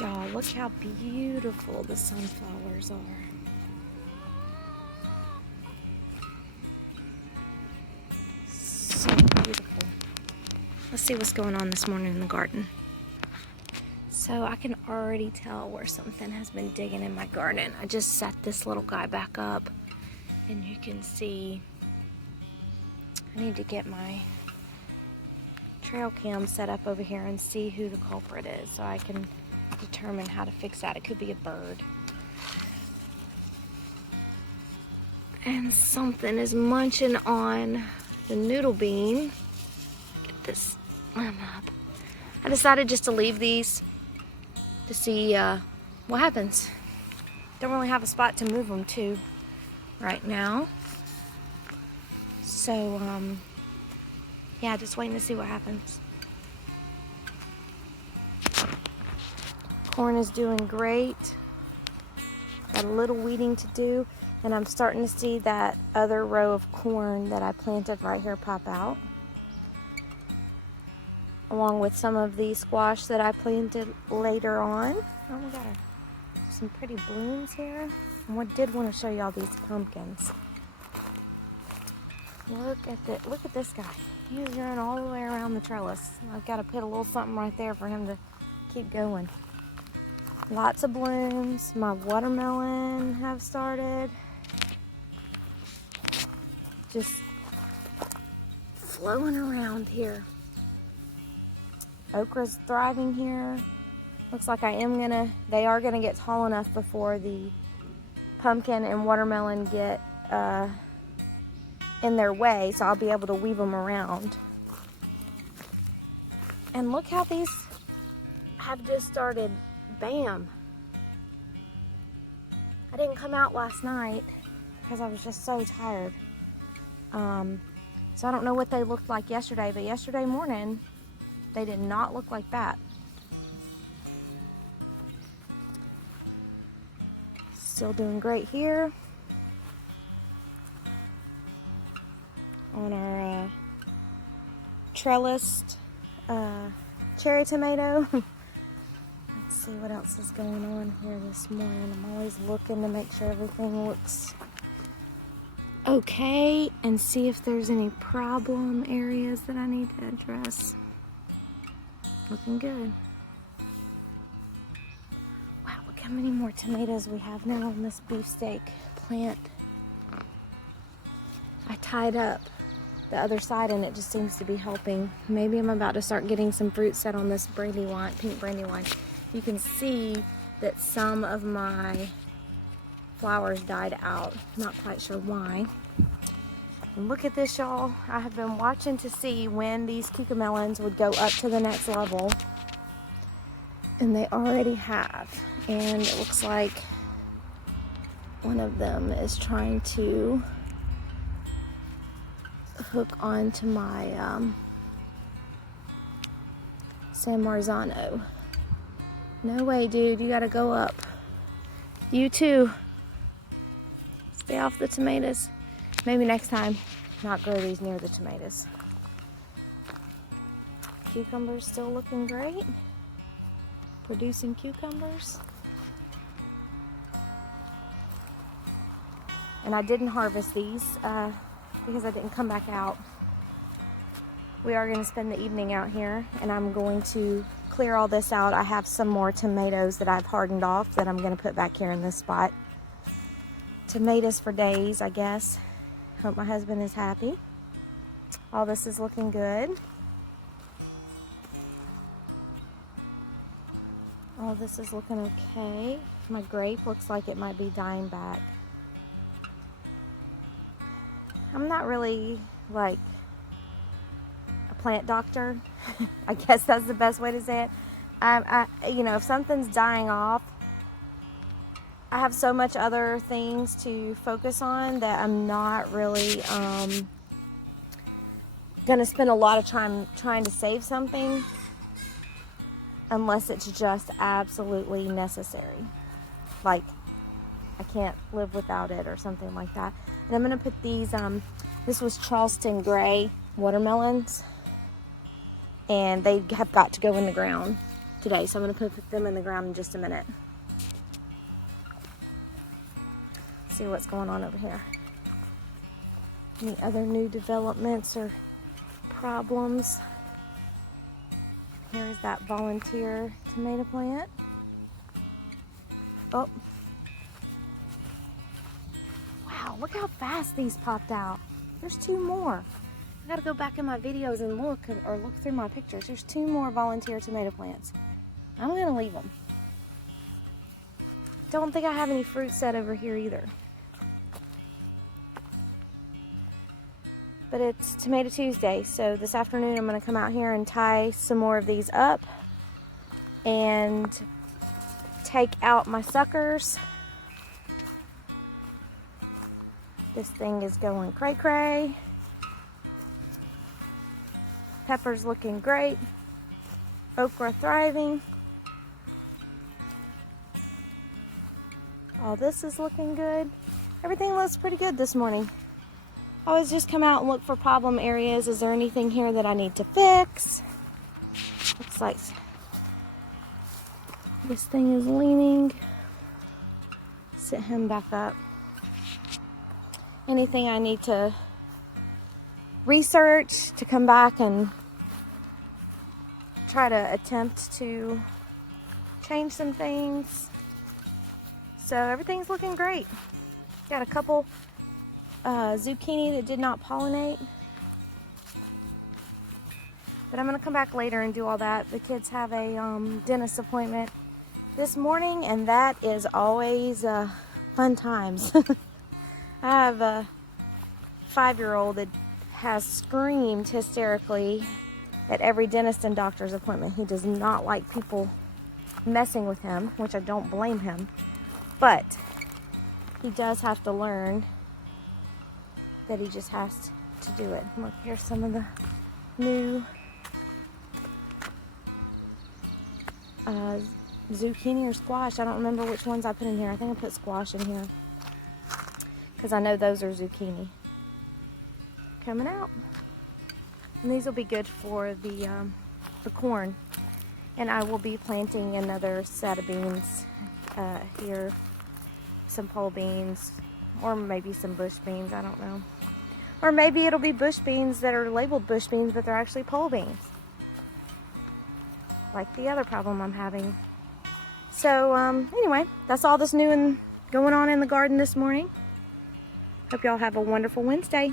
Y'all, look how beautiful the sunflowers are. So beautiful. Let's see what's going on this morning in the garden. So I can already tell where something has been digging in my garden. I just set this little guy back up and you can see I need to get my trail cam set up over here and see who the culprit is so I can determine how to fix that. It could be a bird. And something is munching on the noodle bean. Get this limb up. I decided just to leave these to see what happens. Don't really have a spot to move them to right now. So, yeah, just waiting to see what happens. Corn is doing great. Got a little weeding to do, and I'm starting to see that other row of corn that I planted right here pop out, along with some of the squash that I planted later on. Oh, we got some pretty blooms here. And I did want to show y'all these pumpkins. Look at this guy. He's running all the way around the trellis. I've got to put a little something right there for him to keep going. Lots of blooms. My watermelon have started. Just flowing around here. Okra's thriving here. Looks like they are gonna get tall enough before the pumpkin and watermelon get in their way, so I'll be able to weave them around. And look how these have just started. Bam! I didn't come out last night because I was just so tired. So I don't know what they looked like yesterday, but yesterday morning they did not look like that. Still doing great here on our trellised cherry tomato. Let's see what else is going on here this morning. I'm always looking to make sure everything looks okay and see if there's any problem areas that I need to address. Looking good. Wow, look how many more tomatoes we have now on this beefsteak plant. I tied up the other side and it just seems to be helping. Maybe I'm about to start getting some fruit set on this Brandywine, Pink Brandywine. You can see that some of my flowers died out. Not quite sure why. And look at this, y'all. I have been watching to see when these cucamelons would go up to the next level. And they already have. And it looks like one of them is trying to hook onto my San Marzano. No way, dude. You gotta go up. You too. Stay off the tomatoes. Maybe next time, not grow these near the tomatoes. Cucumbers still looking great. Producing cucumbers. And I didn't harvest these because I didn't come back out. We are going to spend the evening out here, and I'm going to clear all this out. I have some more tomatoes that I've hardened off that I'm going to put back here in this spot. Tomatoes for days, I guess. Hope my husband is happy. All this is looking good. All this is looking okay. My grape looks like it might be dying back. I'm not really like a plant doctor. I guess that's the best way to say it. If something's dying off, I have so much other things to focus on that I'm not really gonna spend a lot of time trying to save something unless it's just absolutely necessary. Like, I can't live without it or something like that. And I'm gonna put these, this was Charleston Gray watermelons, and they have got to go in the ground. today. So I'm going to put them in the ground in just a minute. See what's going on over here. Any other new developments or problems? Here's that volunteer tomato plant. Oh. Wow, look how fast these popped out. There's 2 more. I gotta go back in my videos and look, or look through my pictures. There's 2 more volunteer tomato plants. I'm gonna leave them. Don't think I have any fruit set over here either. But it's Tomato Tuesday, so this afternoon I'm gonna come out here and tie some more of these up and take out my suckers. This thing is going cray-cray. Pepper's looking great. Okra thriving. All this is looking good. Everything looks pretty good this morning. I always just come out and look for problem areas. Is there anything here that I need to fix? Looks like this thing is leaning. Sit him back up. Anything I need to research to come back and try to attempt to change some things. So everything's looking great. Got a couple zucchini that did not pollinate. But I'm going to come back later and do all that. The kids have a dentist appointment this morning, and that is always fun times. I have a 5-year-old that has screamed hysterically at every dentist and doctor's appointment. He does not like people messing with him, which I don't blame him. But he does have to learn that he just has to do it. Look, here's some of the new zucchini or squash. I don't remember which ones I put in here. I think I put squash in here because I know those are zucchini coming out. And these will be good for the corn. And I will be planting another set of beans here. Some pole beans, or maybe some bush beans, I don't know. Or maybe it'll be bush beans that are labeled bush beans, but they're actually pole beans. Like the other problem I'm having. So, anyway, that's all that's new and going on in the garden this morning. Hope y'all have a wonderful Wednesday.